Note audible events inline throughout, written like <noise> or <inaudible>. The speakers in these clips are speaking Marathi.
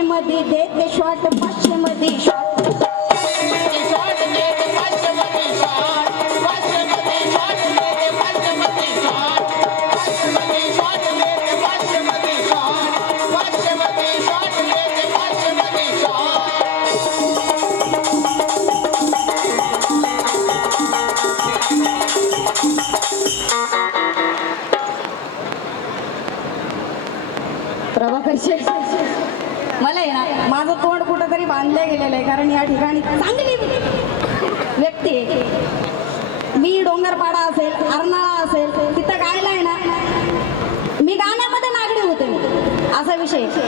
पश्चिम दी देते शॉट पश्चिम दी शॉट 而且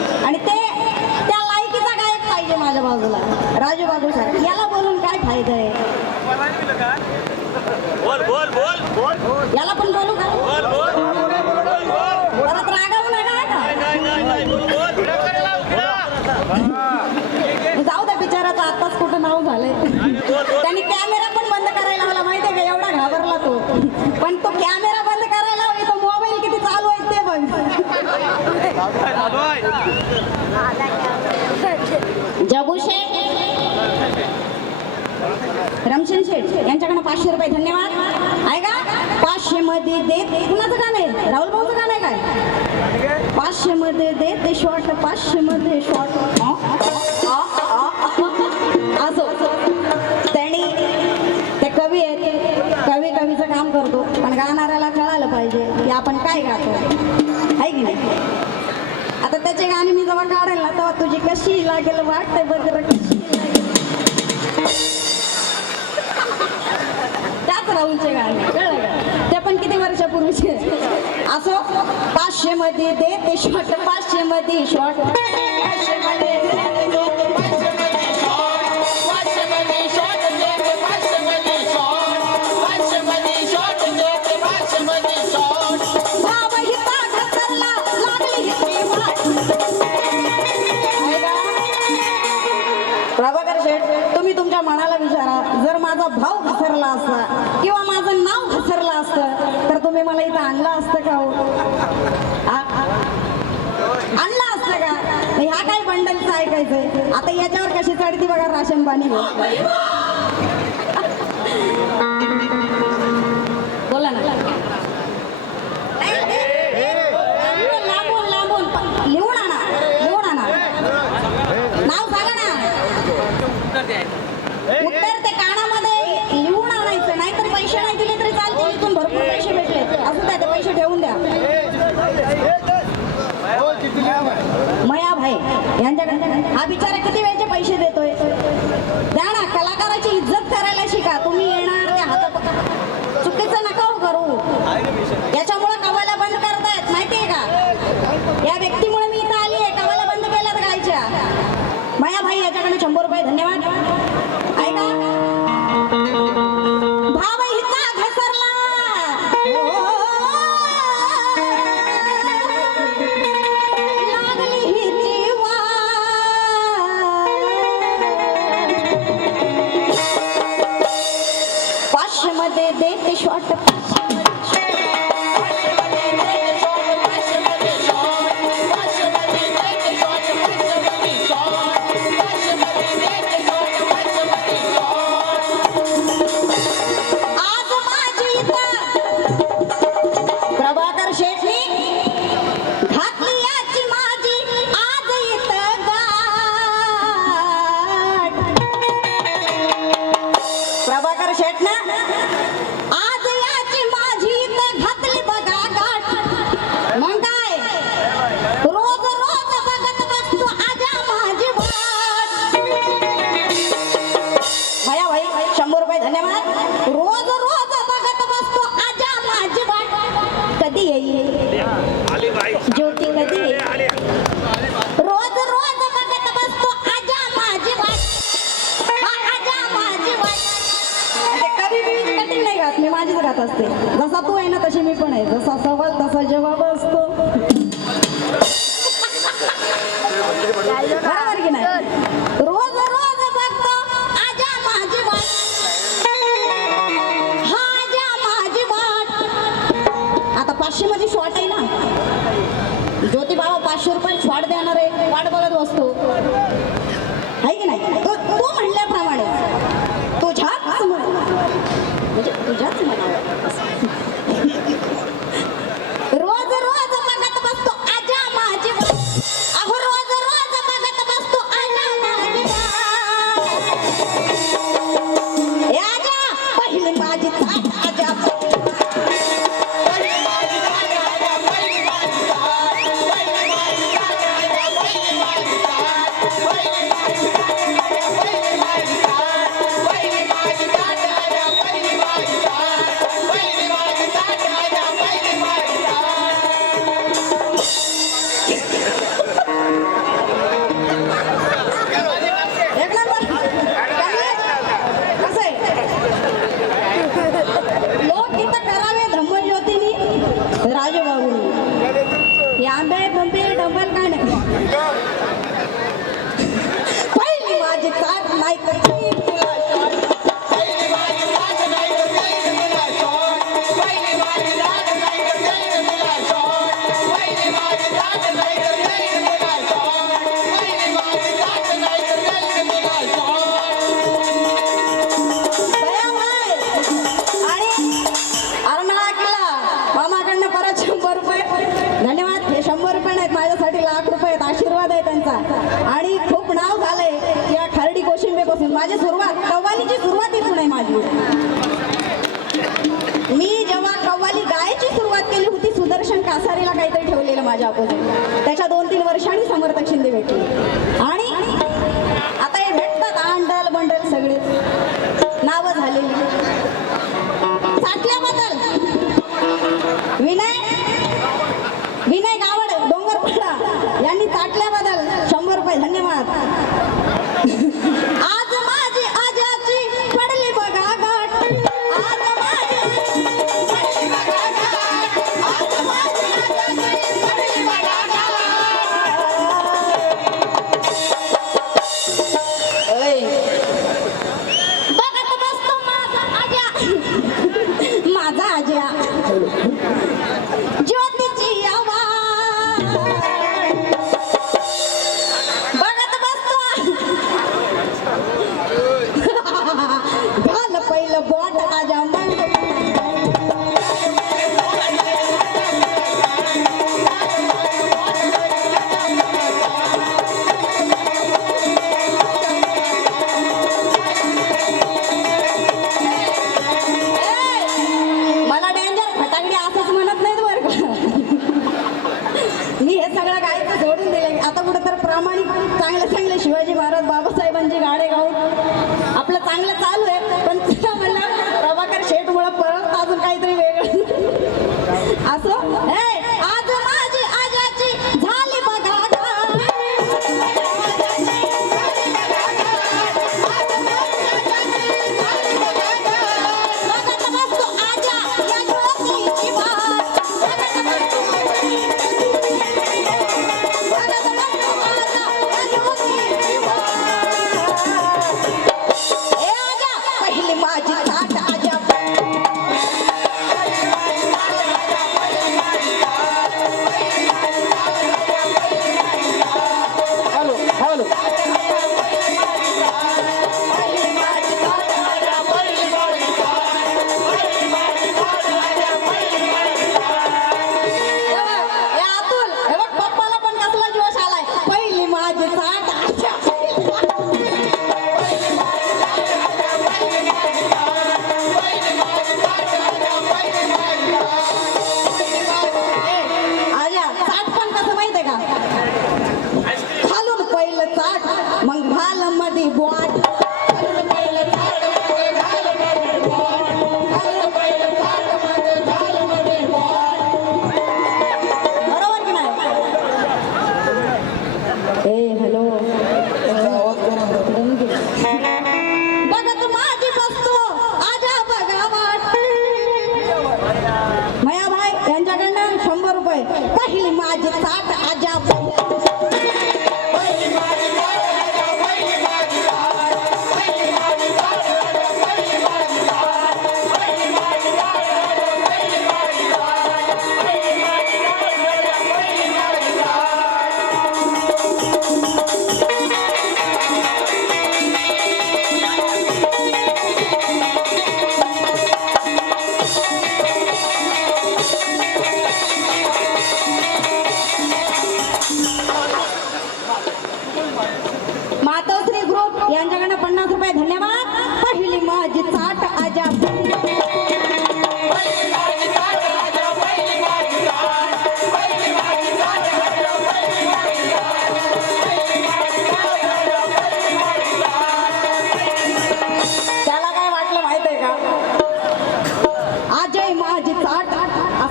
शमशेन शेठ यांच्याकडनं पाचशे रुपये धन्यवाद. आहे का? पाचशे मध्ये देत कुणाचं गाणं आहे? राहुल भाऊचं गाणं आहे काय? पाचशे मध्ये देत ते शॉर्ट पाचशे मध्ये शॉर्ट असो. त्यांनी ते कवी आहेत. कवी कवीचं काम करतो. पण गाणाऱ्याला कळालं पाहिजे की आपण काय गातो. आहे की नाही? आता त्याचे गाणे मी जेव्हा काढेल ना तेव्हा तुझी कशी लागेल वाटते बरं राहुलचे गाणे. ते पण किती वर्षापूर्वीचे. असं पाचशे मध्ये दे ते शॉर्ट पाचशे मध्ये शॉर्ट 管理员 जसा सवा तसा जवाब असतो. 大家不用担。चांगले चांगले शिवाजी महाराज बाबासाहेबांची गाणे गाऊन आपलं चांगलं चाल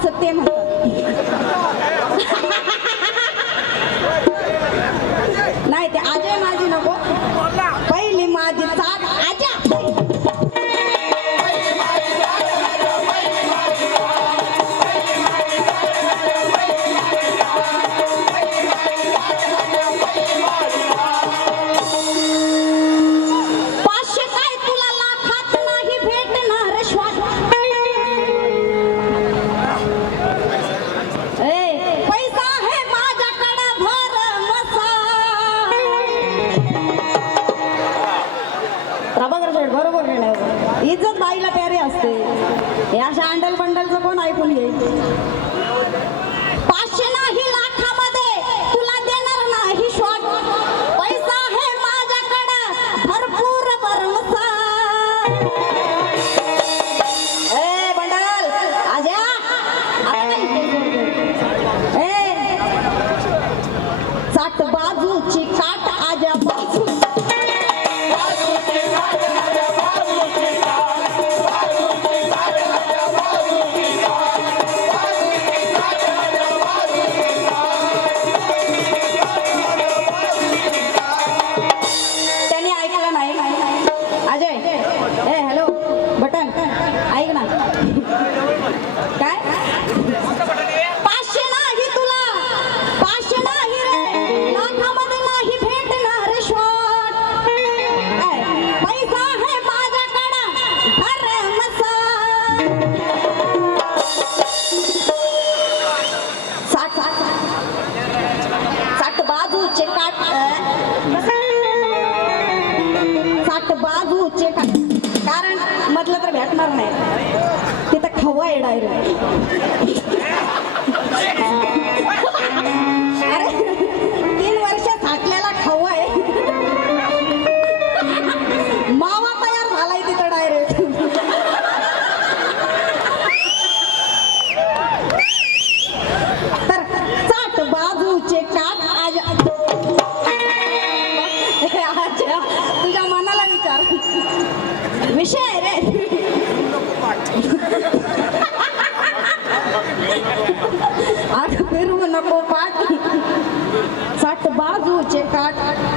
असं म्हणतात <laughs> नाही ते आजय माझी नको. बरोबर इज्जत बाईला तयारी असते. या अशा अंडल बंडलचं कोण ऐकून घेईल <laughs> अरे. 马祖节刊。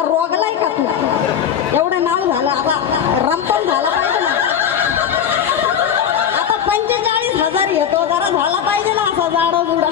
असा रोगलाय का तू एवढं नाव झालं आता रमपण झाला पाहिजे ना. आता पंचेचाळीस हजार येतो जरा झाला पाहिजे ना असा जाडो जुडा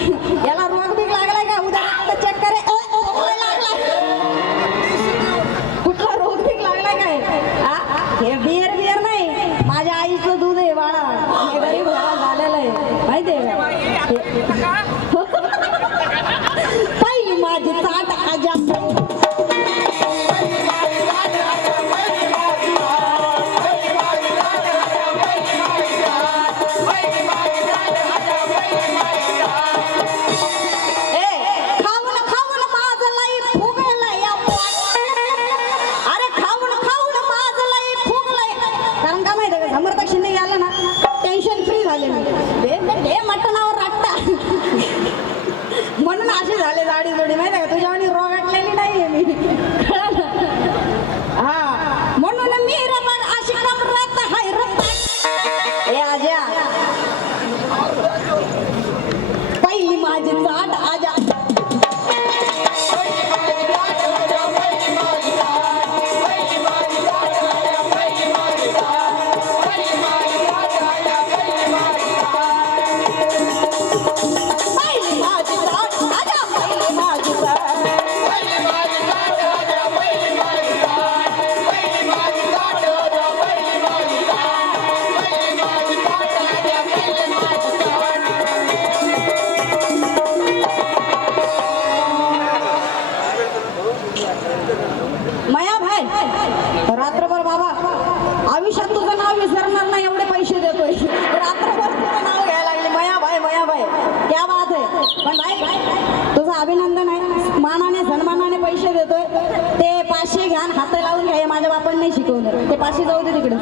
छान हात लावून घ्या हे माझ्या बापांनी नाही शिकवलं. ते पाशी जाऊ दे तिकडे.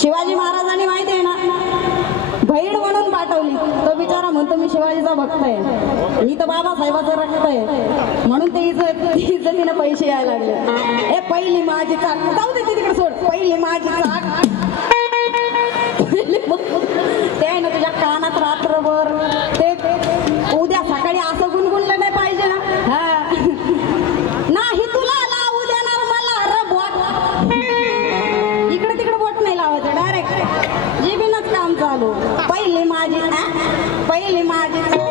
शिवाजी महाराजांनी माहिती आहे ना भैड म्हणून पाठवली. तो बिचारा म्हणतो मी शिवाजीचा भक्त आहे. मी तर बाबासाहेबाचं रक्त आहे. म्हणून ते इज्जतीनं पैसे यायला लागले. हे पहिली माझी चाक. जाऊ दे तिकडे सोड. पहिली माझी चाक. <laughs> ते आहे ना तुझ्या कानात रात्रभर ते पहिली माझी पहिली माझी.